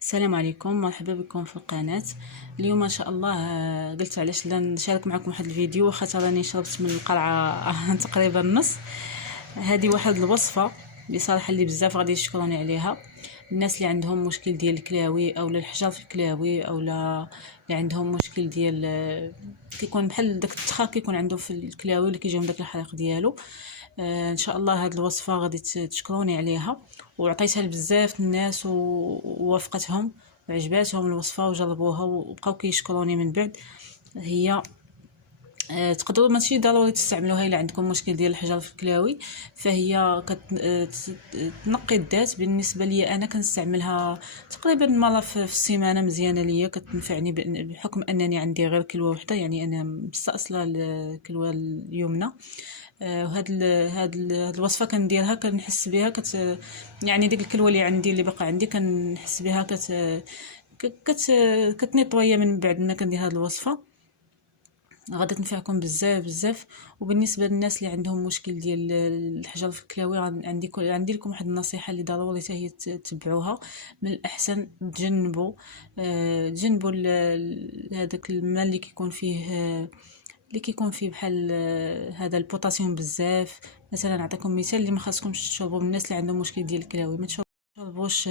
السلام عليكم، مرحبا بكم في القناة. اليوم ان شاء الله قلت علاش لا نشارك معكم واحد الفيديو، واخا راني شربت من القرعه تقريبا نص. هذه واحد الوصفه بصراحه اللي بزاف غادي يشكروني عليها. الناس اللي عندهم مشكل ديال الكلاوي او الحجر في الكلاوي، او لا اللي عندهم مشكل ديال كيكون بحال داك التخار كيكون عنده في الكلاوي اللي كيجيهم داك الحريق ديالو. ان شاء الله هاد الوصفه غادي تشكروني عليها، وعطيتها لبزاف الناس ووافقتهم وعجباتهم الوصفه وجربوها وبقاو كيشكروني من بعد. هي تقدروا ماشي ضروري تستعملوها الا عندكم مشكل ديال الحجر في الكلاوي، فهي كتنقي الذات. بالنسبه لي انا كنستعملها تقريبا مره في السيمانه، مزيانه ليا كتنفعني بحكم انني عندي غير كلوه وحده، يعني انا مستأصله الكلوه اليمنى. هاد الوصفه كنديرها كنحس بها يعني ديك الكلوه اللي عندي اللي باقا عندي كنحس بها كت كتنيطويا من بعد ما كندير هاد الوصفه. غادي تنفعكم بزاف بزاف. وبالنسبه للناس اللي عندهم مشكل ديال الحجر في الكلاوي، عندي لكم واحد النصيحه اللي ضروري حتى هي تتبعوها. من الاحسن تجنبوا هذاك الماء اللي كيكون فيه بحال هذا البوتاسيوم بزاف. مثلا نعطيكم مثال اللي ما خاصكمش تشربوا من الناس اللي عندهم مشكل ديال الكلاوي. ما تشربوش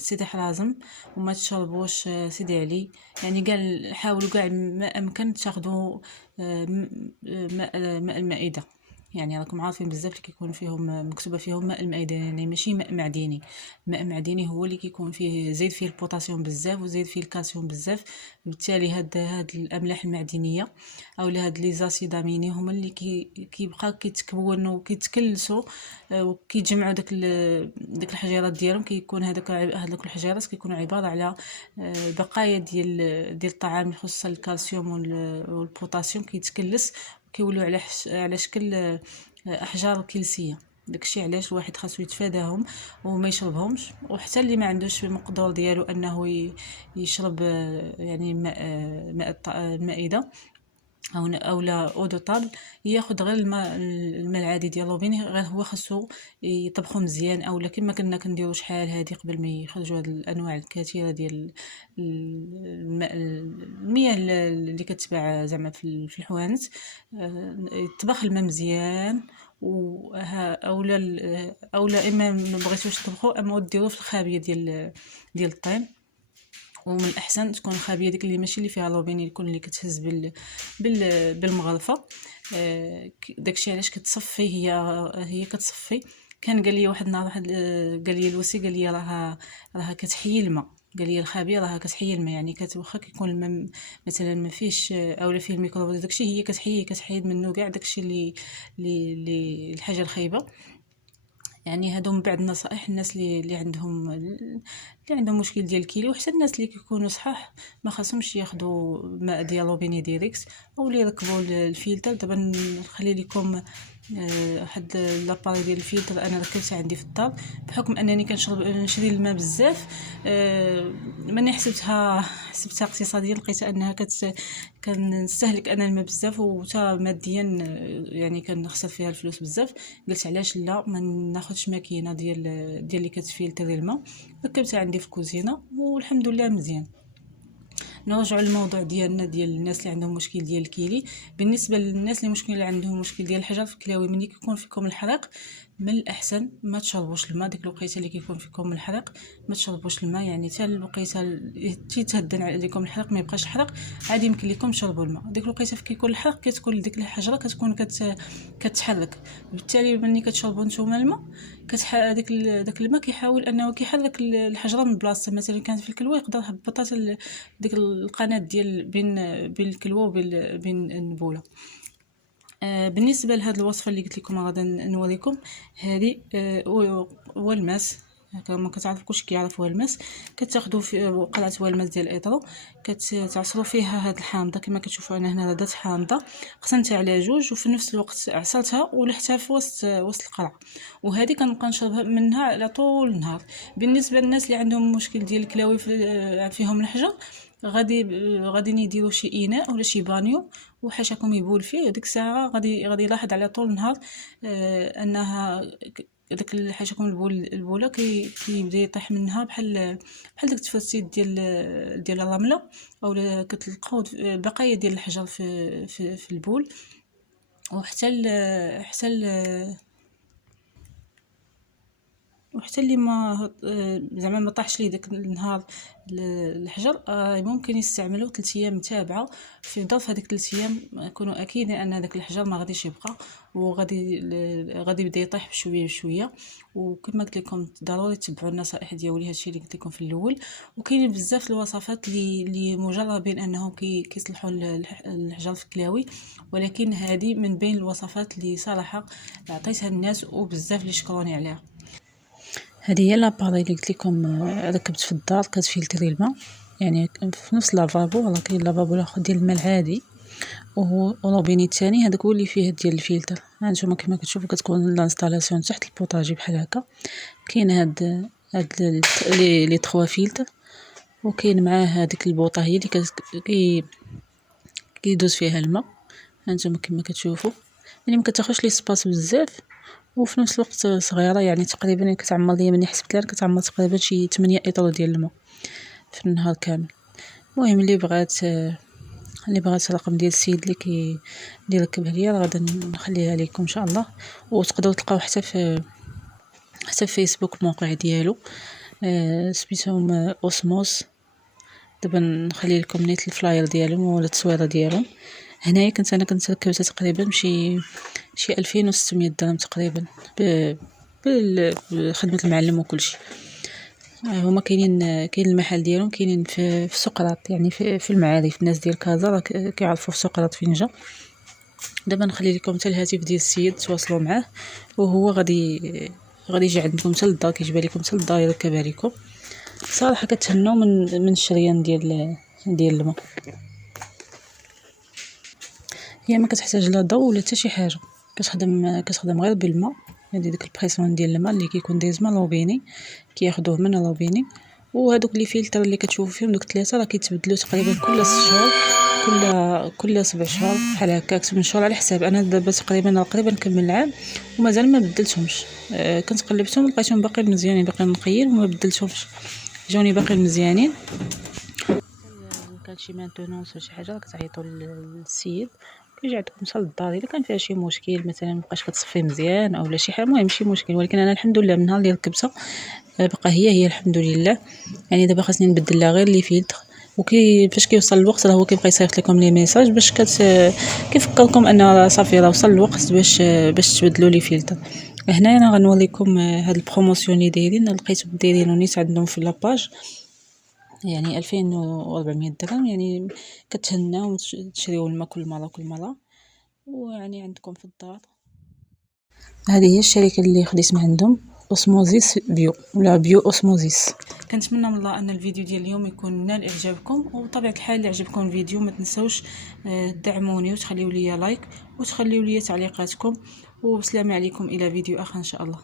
سيدي حرازم، وما تشربوش سيدي علي. يعني قال حاولوا كاع ما امكن تاخذوا ماء المائده. يعني راكم عارفين بزاف اللي كيكون فيهم مكتوبه فيهم ماء المائده، يعني ماشي ماء معدني. ماء معدني هو اللي كيكون فيه زايد فيه البوتاسيوم بزاف وزايد فيه الكالسيوم بزاف. بالتالي هاد الاملاح المعدنيه او هاد لي زاسيداميني هما اللي كيبقى كيتكونوا وكيتكلسوا وكيتجمعوا داك الحجيرات ديالهم. كيكون هذوك الحجيرات كيكونوا عباره على بقايا ديال الطعام، خصوصا الكالسيوم والبوتاسيوم كيتكلس وكيولوا على شكل احجار كلسيه. داكشي علاش الواحد خاصو يتفاداهم وما يشربهمش. وحتى اللي ما عندوش المقدور ديالو انه يشرب يعني ماء المائده او لا اودو طابل، ياخذ غير الماء العادي ديال روبيني. غير هو خاصو يطبخو مزيان، اولا كما كنا كنديرو شحال هادي قبل ما يخرجوا هاد الانواع الكثيره ديال المياه اللي كتباع زعما في الحوانت. يطبخ الماء مزيان، اولا اما ما بغيتوش تطبخوا اما ديروه في الخابيه ديال الطين. ومن الاحسن تكون خابيه ديك اللي ماشي اللي فيها لوبيني، يكون اللي كتهز بالمغرفه. داكشي علاش كتصفي هي كتصفي. كان قال لي واحد النهار قال لي الوسي، قال لي راها كتحيي الماء. قال لي الخابيه راها كتحيي الماء، يعني واخا كيكون الماء مثلا ما فيش اولا فيه الميكروب داكشي، هي كتحيد منه كاع داكشي الحاجه الخايبه. يعني هادو من بعد النصائح الناس اللي عندهم مشكل ديال الكيلي، وحتى الناس اللي كيكونوا صحاح ما خاصهمش ياخذوا ماء ديال روبيني ديريكت، او اللي يركبوا الفلتر. دابا نخلي لكم واحد لاباري ديال الفلتر انا ركبتها عندي في الدار، بحكم انني نشري الماء بزاف. ماني حسبتها اقتصاديا، لقيت انها كنستهلك انا الماء بزاف، وتا ماديا يعني كنخسر فيها الفلوس بزاف. قلت علاش لا ما ناخذش ماكينه ديال اللي كتفلتر الماء. ركبتها عندي في الكوزينه والحمد لله مزيان. نرجعوا للموضوع ديالنا ديال الناس اللي عندهم مشكل ديال الكيلي. بالنسبه للناس اللي عندهم مشكل ديال الحجر في الكلاوي، ملي كيكون فيكم الحريق من الاحسن ما تشربوش الماء. ديك الوقيته اللي كيكون فيكم الحريق ما تشربوش الماء، يعني حتى الوقيته تيتهدن عليكم الحريق ما يبقاش الحريق عادي يمكن لكم تشربوا الماء. ديك الوقيته في كيكون الحريق كتكون ديك الحجره كتكون كتحرك. بالتالي ملي كتشربوا نتوما الماء داك الماء كيحاول انه كيحرك الحجره من بلاصتها. مثلا كانت في الكلوه يقدر هبطات ديك القناه ديال بين الكلوه بين النبوله. بالنسبه لهاد الوصفه اللي قلت لكم غادي نوريكم، هذه هو الماس. كما كتعرفوا كلشي كيعرف هو الماس. كتاخذوا في قطعه هو الماس ديال الايطرو، كتعصروا فيها هاد الحامضه كما كتشوفوا انا هنا درت حامضه قسمتها على جوج، وفي نفس الوقت عصرتها ولحتها في وسط القرع. وهذه كنبقى نشربها منها على طول النهار. بالنسبه للناس اللي عندهم مشكل ديال الكلاوي فيهم الحجر، غادي يديروا شي اناء ولا شي بانيو وحاشاكم يبول فيه. ديك الساعه غادي يلاحظ على طول النهار انها داك الحاجه البوله كيبدا يطيح منها بحال داك التفاسيد ديال الرمله، او كتلقاو بقايا ديال الحجر في البول، وحتى اللي ما زعما ما طاحش ليه داك النهار الحجر، ممكن يستعملوا 3 ايام متابعه. في ظرف هذيك 3 ايام يكونوا اكيدين ان هذاك الحجر ما غاديش يبقى، وغادي يبدا يطيح بشويه بشويه. وكما قلت لكم ضروري تتبعوا النصائح ديالي، هادشي اللي قلت لكم في الاول. وكاينين بزاف الوصفات اللي مجربين انهم كيصلحوا الحجر في الكلاوي، ولكن هذه من بين الوصفات اللي صراحه عطيتها الناس وبزاف اللي شكروني عليها. هذه هي لاباري اللي قلت لكم ركبت في الدار، كتفلتري الماء، يعني في نفس لافابو. راه كاين لافابو الاخر ديال الماء العادي، وهو روبيني الثاني هذاك هو اللي فيه ديال الفلتر. هانتوما كما كتشوفوا كتكون لانستالاسيون تحت البوطاجي بحال هكا. كاين هاد لي 3 فلتر، وكاين معاه هذيك البوطه هي اللي كيدوز فيها الماء. هانتوما كما كتشوفوا يعني ما كتاخذش لي سباس بزاف، وفي نفس الوقت صغيره، يعني تقريبا كتعمر ليا مني حسبت لها كتعمر تقريبا شي 8 اطرو ديال الماء في النهار كامل. المهم اللي بغات الرقم ديال السيد اللي ركبها ليا راه غادي نخليها لكم ان شاء الله. وتقدروا تلقاو حتى في فيسبوك الموقع ديالو، سميتهم اوسموس. دابا نخلي لكم نيت الفلاير ديالهم ولا التصويره ديالهم. هنايا كنت ركبتها تقريبا شي 2600 درهم تقريبا بخدمه المعلم وكلشي. هما كاين المحل ديالهم كاينين في سقراط، يعني في المعارف. الناس ديال كازا راه كيعرفوا في سقراط فين جا. دابا نخلي لكم حتى الهاتف ديال السيد تواصلوا معاه، وهو غادي يجي عندكم حتى للدار، كيجيبها لكم حتى للدار يركبها لكم. صراحه كتهناو من الشريان ديال الماء. هي ما كتحتاج لا ضوء ولا حتى شي حاجه، كتخدم غير بالماء. هادي ديك البريسيون ديال الماء اللي كيكون دايز من روبيني، كياخذوه من روبيني. وهذوك لي فلتر اللي كتشوفوا فيهم دوك 3 راه كيتبدلوا تقريبا كل 6 شهور، كل 7 شهور بحال هكا، 8 شهور على حساب. انا دابا تقريبا نكمل العام ومازال ما بدلتهمش. كنت قلبتهم لقيتهم باقيين مزيانين، باقيين نقيين وما بدلتهمش، جاوني باقيين مزيانين. كان شي مانتونونس ولا شي حاجه كتعيطوا للسيد كيجي عندكم حتى للدار. الا كان فيها شي مشكل مثلا مابقاش كتصفي مزيان اولا شي حاجه، المهم شي مشكل. ولكن انا الحمد لله من النهار اللي ركبتها بقى هي الحمد لله. يعني دابا خاصني نبدل لها غير لي فلتر، فاش كيوصل الوقت راه هو كيبقى يصيفط لكم لي ميساج باش كيفكركم ان صافي راه وصل الوقت باش تبدلوا لي فلتر. هنا انا غنوريكم هاد البروموسيون اللي دايرين، لقيتهم دايرين نيت عندهم في لاباج، يعني 2400 درهم. يعني كتهناو تشريو الماء كل مره، ويعني عندكم في الدار. هذه هي الشركه اللي خديت من عندهم، اوسموزيس بيو ولا بيو اوسموزيس. كنتمنى من الله ان الفيديو ديال اليوم يكون نال اعجابكم، وبطبيعه الحال اللي عجبكم الفيديو ما تنسوش تدعموني وتخليوا لي لايك وتخليوا لي تعليقاتكم. وبسلام عليكم الى فيديو اخر ان شاء الله.